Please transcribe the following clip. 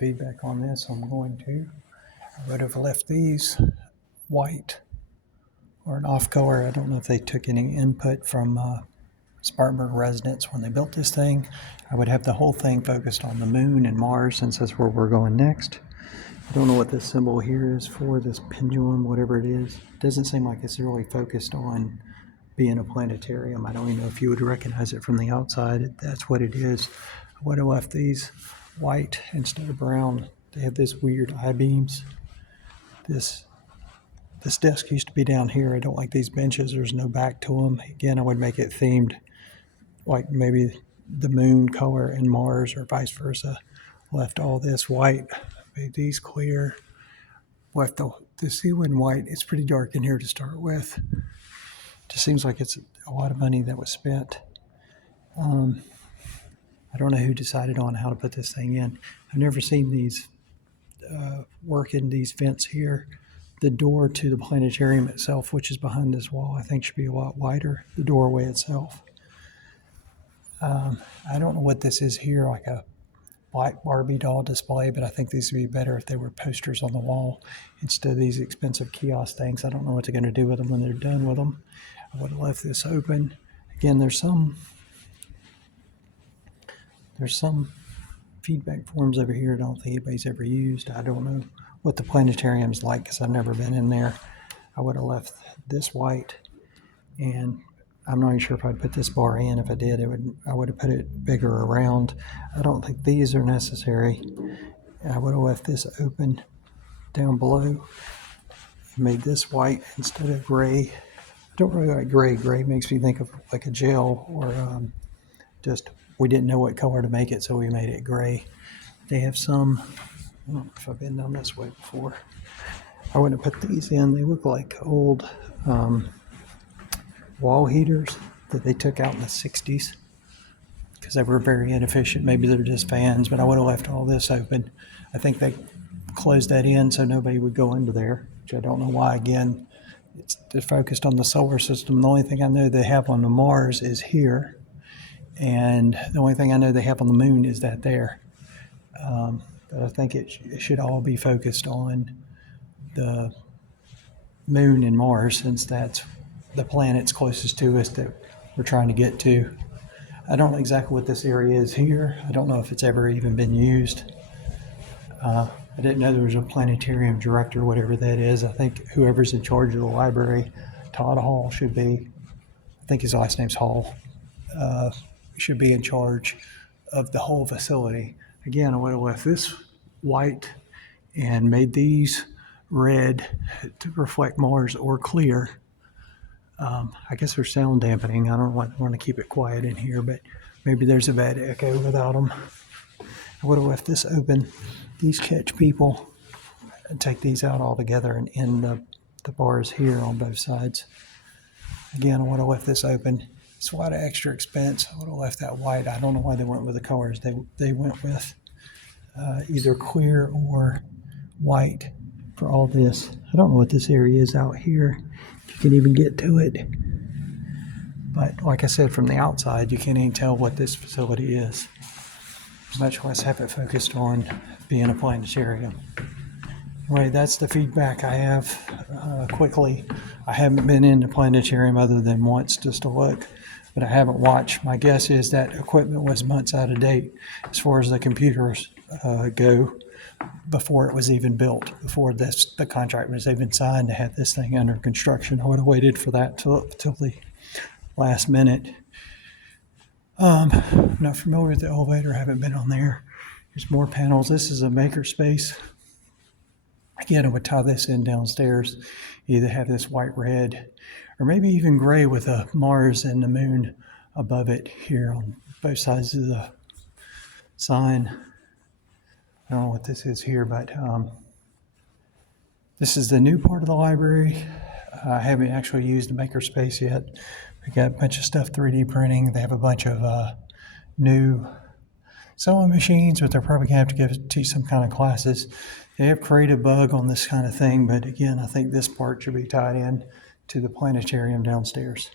Feedback on this, I'm going to. I would have left these white or an off color. I don't know if they took any input from Spartanburg residents when they built this thing. I would have the whole thing focused on the moon and Mars, since that's where we're going next. I don't know what this symbol here is for, this pendulum, whatever it is. It doesn't seem like it's really focused on being a planetarium. I don't even know if you would recognize it from the outside. That's what it is. I would have left these white instead of brown. They have this weird I-beams. This desk used to be down here. I don't like these benches. There's no back to them. Again, I would make it themed, like maybe the moon color and Mars, or vice versa. Left all this white, made these clear. Left the ceiling white. It's pretty dark in here to start with. Just seems like it's a lot of money that was spent. I don't know who decided on how to put this thing in. I've never seen these work in these vents here. The door to the planetarium itself, which is behind this wall, I think should be a lot wider, the doorway itself. I don't know what this is here, like a black Barbie doll display, but I think these would be better if they were posters on the wall instead of these expensive kiosk things. I don't know what they're going to do with them when they're done with them. I would have left this open. Again, there's some feedback forms over here I don't think anybody's ever used. I don't know what the planetarium's like because I've never been in there. I would have left this white, and I'm not even sure if I'd put this bar in. If I did, I would have put it bigger around. I don't think these are necessary. I would have left this open down below. Made this white instead of gray. I don't really like gray. Gray makes me think of like a gel, or just we didn't know what color to make it, so we made it gray. They have some, I don't know if I've been down this way before. I wouldn't have put these in. They look like old wall heaters that they took out in the 60s because they were very inefficient. Maybe they're just fans, but I would have left all this open. I think they closed that in so nobody would go into there, which I don't know why. Again, they're focused on the solar system. The only thing I know they have on the Mars is here, and the only thing I know they have on the moon is that there. But I think it should all be focused on the moon and Mars, since that's the planets closest to us that we're trying to get to. I don't know exactly what this area is here. I don't know if it's ever even been used. I didn't know there was a planetarium director, whatever that is. I think whoever's in charge of the library, Todd Hall should be, I think his last name's Hall, should be in charge of the whole facility. Again, I would have left this white and made these red to reflect Mars, or clear. I guess they're sound dampening. I don't want to keep it quiet in here, but maybe there's a bad echo without them. I would have left this open. These catch people, and take these out altogether and end the bars here on both sides. Again, I would have left this open. It's a lot of extra expense. I would have left that white. I don't know why they went with the colors. They went with either clear or white for all this. I don't know what this area is out here, if you can even get to it. But like I said, from the outside, you can't even tell what this facility is, much less have it focused on being a planetarium. Anyway, that's the feedback I have. Quickly, I haven't been in the planetarium other than once just to look, but I haven't watched. My guess is that equipment was months out of date as far as the computers go, before it was even built, before the contract was even signed to have this thing under construction. I would have waited for that till the last minute. I'm not familiar with the elevator, haven't been on there. There's more panels. This is a maker space. Again, I would tie this in downstairs, either have this white, red, or maybe even gray with a Mars and the moon above it here on both sides of the sign. I don't know what this is here, but this is the new part of the library. I haven't actually used the maker space yet. We got a bunch of stuff 3D printing. They have a bunch of new sewing machines, but they're probably going to have to teach some kind of classes. They have creative bug on this kind of thing, but again, I think this part should be tied in to the planetarium downstairs.